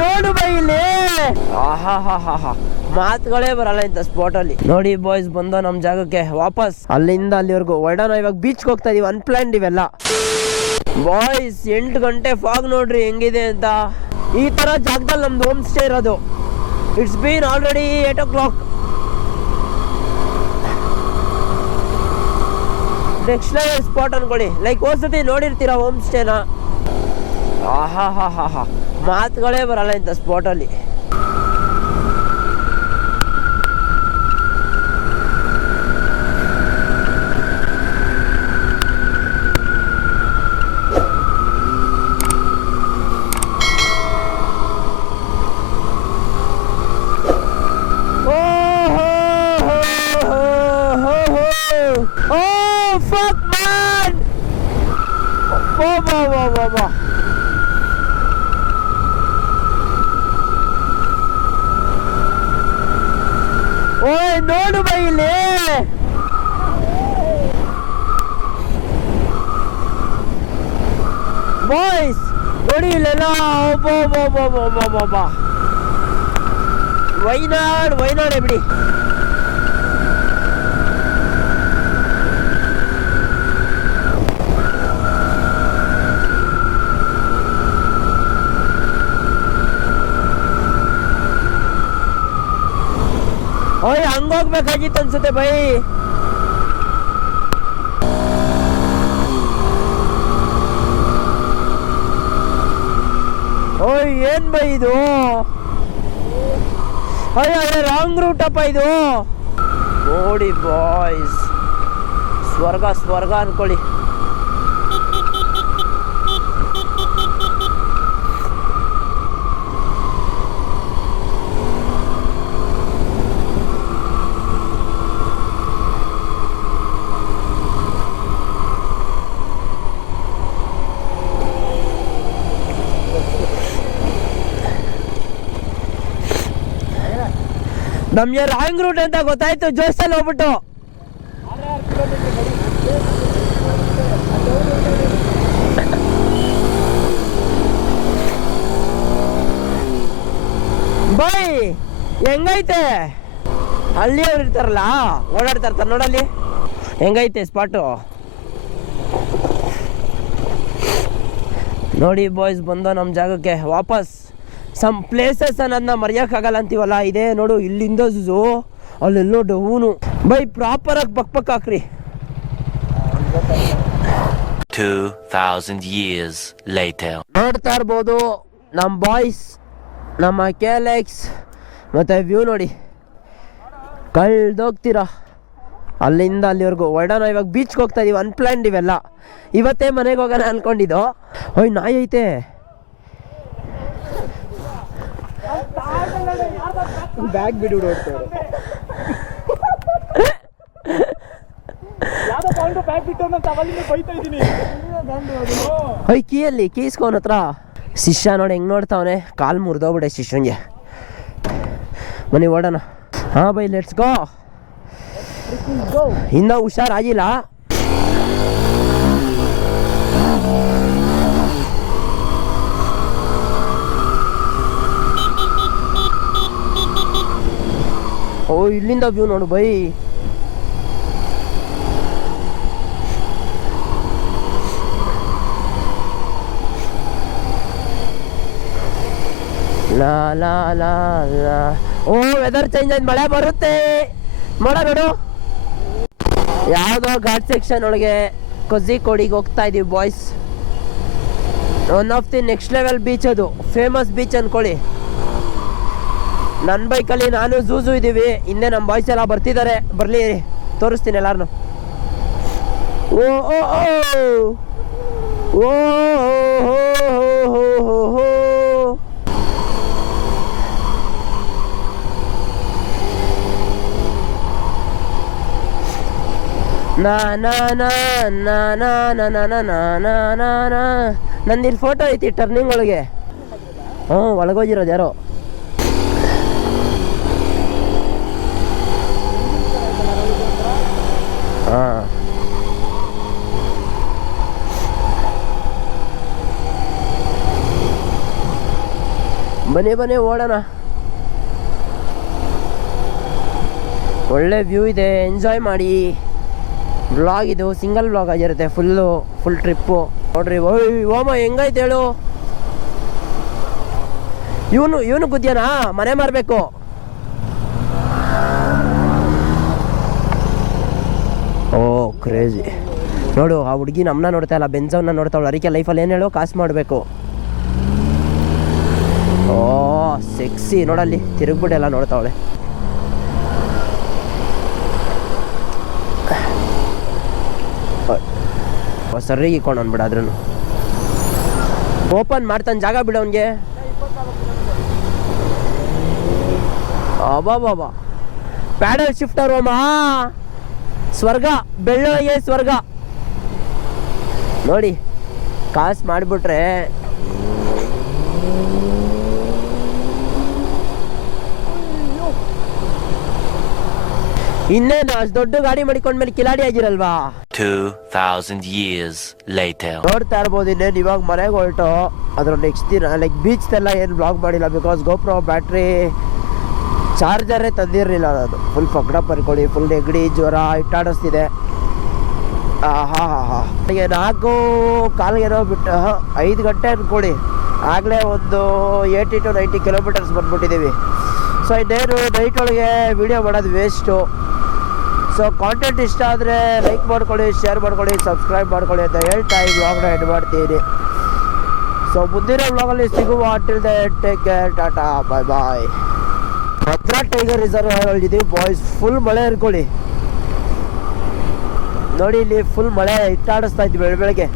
ನೋಡು ಬೈ ಇಲ್ಲಿ. ಆಹಾ ಮಾತುಗಳೇ ಬರಲ್ಲ ಇಂಥ ಸ್ಪಾಟ್ ಅಲ್ಲಿ. ನೋಡಿ ಬಾಯ್ಸ್, ಬಂದ ನಮ್ ಜಾಗಕ್ಕೆ ವಾಪಸ್. ಅಲ್ಲಿಂದ ಅಲ್ಲಿವರೆಗೂ ಹೊರಡೋಣ. ಇವಾಗ ಬೀಚ್ಗೆ ಹೋಗ್ತಾ ಇದೀವಿ. ಅನ್ಪ್ಲಾನ್ಡ್ ಇವೆಲ್ಲ ಬಾಯ್ಸ್. 8 ಗಂಟೆ ಫಾಗ್ ನೋಡ್ರಿ ಹೆಂಗಿದೆ ಅಂತ. ಈ ತರ ಜಾಗದಲ್ಲಿ ನಮ್ದು ಹೋಮ್ ಸ್ಟೇ ಇರೋದು. It's been already 8 o'clock. Next level spot ಅನ್ಕೊಳ್ಳಿ. ಲೈಕ್ ಹೋದ್ಸತಿ ನೋಡಿರ್ತೀರಾ ಹೋಮ್ ಸ್ಟೇನ. ಆಹಾ ಮಾತುಗಳೇ ಬರಲ್ಲ ಇಂಥ ಸ್ಪಾಟ್ ಅಲ್ಲಿ. ಓಯ್ ನೋಡು ಬೈ ಇಲ್ಲಿ. ಬಾಯ್ಸ್ ನೋಡಿ ಇಲ್ಲೆಲ್ಲ. ವೈನಾಡ್ ಬಿಡಿ. ಓಯ್ ಹಂಗೋಗ್ಬೇಕಾಗಿತ್ತು ಅನ್ಸುತ್ತೆ ಬೈ. ಓಯ್ ಏನ್ ಬೈ ಇದು? ಅಯ್ಯ ರಾಂಗ್ ರೂಟ್ ಅಪ್ಪ ಇದು. ನೋಡಿ ಬಾಯ್ಸ್, ಸ್ವರ್ಗ ಅನ್ಕೊಳ್ಳಿ. ನಮ್ಗೆ ರಾಂಗ್ ರೂಟ್ ಅಂತ ಗೊತ್ತಾಯ್ತು ಜೋಶಲ್ಲಿ ಹೋಗ್ಬಿಟ್ಟು. ಬೈ ಹೆಂಗೈತೆ? ಹಳ್ಳಿಯವ್ರು ಇರ್ತಾರಲ್ಲ, ಓಡಾಡ್ತಾ ಇರ್ತಾರೆ ನೋಡಲ್ಲಿ. ಹೆಂಗೈತೆ ಸ್ಪಾಟು? ನೋಡಿ ಬಾಯ್ಸ್, ಬಂದ ನಮ್ಮ ಜಾಗಕ್ಕೆ ವಾಪಸ್. ಸಮ್ ಪ್ಲೇಸಸ್ ಅನ್ನೋದನ್ನ ಮರೆಯೋಕ್ಕಾಗಲ್ಲ ಅಂತೀವಲ್ಲ, ಇದೇ ನೋಡು. ಇಲ್ಲಿಂದ ಝೂ, ಅಲ್ಲೆಲ್ಲೋ ಡೌನು. ಬೈ ಪ್ರಾಪರಾಗಿ ಪಕ್ ಹಾಕ್ರಿ. 2000 years later. ನೋಡ್ತಾ ಇರ್ಬೋದು ನಮ್ಮ ಬಾಯ್ಸ್, ನಮ್ಮ KLX ಮತ್ತು ವ್ಯೂ ನೋಡಿ, ಕಳ್ದೋಗ್ತೀರಾ. ಅಲ್ಲಿಂದ ಅಲ್ಲಿವರೆಗೂ ಹೊರಡೋಣ. ಇವಾಗ ಬೀಚ್ಗೆ ಹೋಗ್ತಾ ಇದೀವಿ. ಅನ್ಪ್ಲಾನ್ಡ್ ಇವೆಲ್ಲ. ಇವತ್ತೇ ಮನೆಗೆ ಹೋಗೋಣ ಅನ್ಕೊಂಡಿದ್ದು. ಓಯ್ ನಾಯಿ ಐತೆ. ಬ್ಯಾಗ್ ಬಿಡಿ ಹೊಯ್ ಕೀಯಲ್ಲಿ ಕೀಸ್ಕೋನ್ ಹತ್ರ. ಶಿಷ್ಯ ನೋಡಿ ಹೆಂಗ್ ನೋಡ್ತಾವನೆ. ಕಾಲು ಮುರಿದೋಗ್ಬಿಡೆ ಶಿಷ್ಯಂಗೆ. ಮನೆ ಓಡೋಣ. ಹಾಂ ಬೈ, ಲೆಟ್ಸ್ ಗೋ. ಇನ್ನ ಹುಷಾರಾಗಿಲ್ಲ. ಓ ಇಲ್ಲಿಂದ ವ್ಯೂ ನೋಡು ಬೈ. ಲಾ ಲಾ ಲಾ ಲಾ. ಓ ವೆದರ್ ಚೇಂಜ್ ಆಯ್ತು, ಮಳೆ ಬರುತ್ತೆ. ಮೋಡ ನೋಡು. ಯಾವುದೋ ಘಾಟ್ ಸೆಕ್ಷನ್ ಒಳಗೆ ಕೋಝಿಕೋಡಿಗೆ ಹೋಗ್ತಾ ಇದೀವಿ boys. One of the next level beach. ಅದು ಫೇಮಸ್ ಬೀಚ್ ಅನ್ಕೊಳ್ಳಿ. ನನ್ನ ಬೈಕಲ್ಲಿ ನಾನು ಝೂಝು ಇದ್ದೀವಿ. ಹಿಂದೆ ನಮ್ಮ ಬಾಯ್ಸ್ ಎಲ್ಲ ಬರ್ತಿದ್ದಾರೆ. ಬರಲಿ, ತೋರಿಸ್ತೀನಿ ಎಲ್ಲಾರನು. ಓ ಓ ಓ ಓ ನಾ ನಾ ನಾ ನಾ ನಾ ನಾ ನಾ ನಾ ನಾ ನಾ ನಾ. ನಂದಿಲ್ಲಿ ಫೋಟೋ ಐತಿ ಟರ್ನಿಂಗ್ ಒಳಗೆ. ಹ್ಞೂ, ಒಳಗೋಗಿರೋದು ಯಾರೋ. ಹಾಂ, ಬನ್ನಿ ಬನ್ನಿ ಓಡೋಣ. ಒಳ್ಳೆ ವ್ಯೂ ಇದೆ, ಎಂಜಾಯ್ ಮಾಡಿ. ವ್ಲಾಗ್ ಇದು ಸಿಂಗಲ್ ವ್ಲಾಗ್ ಆಗಿರುತ್ತೆ, ಫುಲ್ ಟ್ರಿಪ್ಪು ನೋಡ್ರಿ. ಓಮ ಹೆಂಗೈತೆ ಹೇಳು. ಇವನು ಗುದ್ಯಾನಾ, ಮನೆ ಮಾರಬೇಕು. ಓ ಕ್ರೇಜಿ. ನೋಡು ಆ ಹುಡುಗಿ ನಮ್ಮನ್ನ ನೋಡ್ತಾ ಇಲ್ಲ, ಬೆಂಜವನ್ನ ನೋಡ್ತಾವಳು. ಅದಕ್ಕೆ ಲೈಫಲ್ಲಿ ಏನು ಹೇಳು, ಕಾಸು ಮಾಡಬೇಕು. ಓ ಸೆಕ್ಸಿ ನೋಡಲ್ಲಿ, ತಿರುಗ್ಬಿಟ್ಟು ಎಲ್ಲ ನೋಡ್ತಾವಳೆ. ಸರಿಗೆ ಇಕ್ಕೊಂಡು ಅಂದ್ಬಿಡ. ಆದ್ರೂ ಓಪನ್ ಮಾಡ್ತಾನೆ, ಜಾಗ ಬಿಡು ಅವನಿಗೆ. ಅಬಾ ಪ್ಯಾಡಲ್ ಶಿಫ್ಟರ್ ಓಮಾ, ಸ್ವರ್ಗ, ಬೆಳ್ಳೊಳಗೆ ಸ್ವರ್ಗ ನೋಡಿ. ಕಾಸು ಮಾಡಿಬಿಟ್ರೆ ಇನ್ನೇನು ಅಷ್ಟು ದೊಡ್ಡ ಗಾಡಿ ಮಾಡಿಕೊಂಡ್ಮೇಲೆ ಕಿಲಾಡಿ ಆಗಿರಲ್ವಾ. 2000 years later. ನೋಡ್ತಾ ಇರ್ಬೋದು. ಇನ್ನೇನು ಇವಾಗ ಮನೆಗೆ ಹೊರಟು ಅದ್ರ ನೆಕ್ಸ್ಟ್ ದಿನ ಲೈಕ್ ಬೀಚ್ದೆಲ್ಲ ಏನು ಬ್ಲಾಗ್ ಮಾಡಿಲ್ಲ, ಬಿಕಾಸ್ ಗೋಪ್ರೋ ಬ್ಯಾಟ್ರಿ ಚಾರ್ಜರೇ ತಂದಿರಲಿಲ್ಲ ನಾನು. ಫುಲ್ ಫಕ್ಡಪ್ ಅನ್ಕೊಳ್ಳಿ, ಫುಲ್ ನೆಗಡಿ ಜ್ವರ ಇಟ್ಟಾಡಿಸ್ತಿದೆ. ನನಗೆ 4:15 ಬಿಟ್ಟು 5 ಗಂಟೆ ಅಂದ್ಕೊಳ್ಳಿ, ಆಗಲೇ ಒಂದು 80 to 90 ಕಿಲೋಮೀಟರ್ಸ್ ಬಂದ್ಬಿಟ್ಟಿದ್ದೀವಿ. ಸೊ ಇನ್ನೇನು ನೈಟ್ ಒಳಗೆ ವಿಡಿಯೋ ಮಾಡೋದು ವೇಸ್ಟು. ಸೊ ಕಾಂಟೆಂಟ್ ಇಷ್ಟ ಆದರೆ ಲೈಕ್ ಮಾಡ್ಕೊಳ್ಳಿ, ಶೇರ್ ಮಾಡ್ಕೊಳ್ಳಿ, ಸಬ್ಸ್ಕ್ರೈಬ್ ಮಾಡ್ಕೊಳ್ಳಿ ಅಂತ ಹೇಳ್ತಾ ಈ ವ್ಲಾಗ್ನ ಎಂಡ್ ಮಾಡ್ತೀನಿ. ಸೊ ಮುಂದಿನ ವ್ಲಾಗಲ್ಲಿ ಸಿಗುವ. Until then take care, tata, bye bye. Bhadra tiger reserve ಇದೀವಿ ಬಾಯ್ಸ್. ಫುಲ್ ಮಳೆ ಅನ್ಕೊಳ್ಳಿ ನೋಡಿ, ಇಲ್ಲಿ ಫುಲ್ ಮಳೆ ಇಟ್ಟಾಡಿಸ್ತಾ ಇದ್ವಿ ಬೆಳಗ್ಗೆ.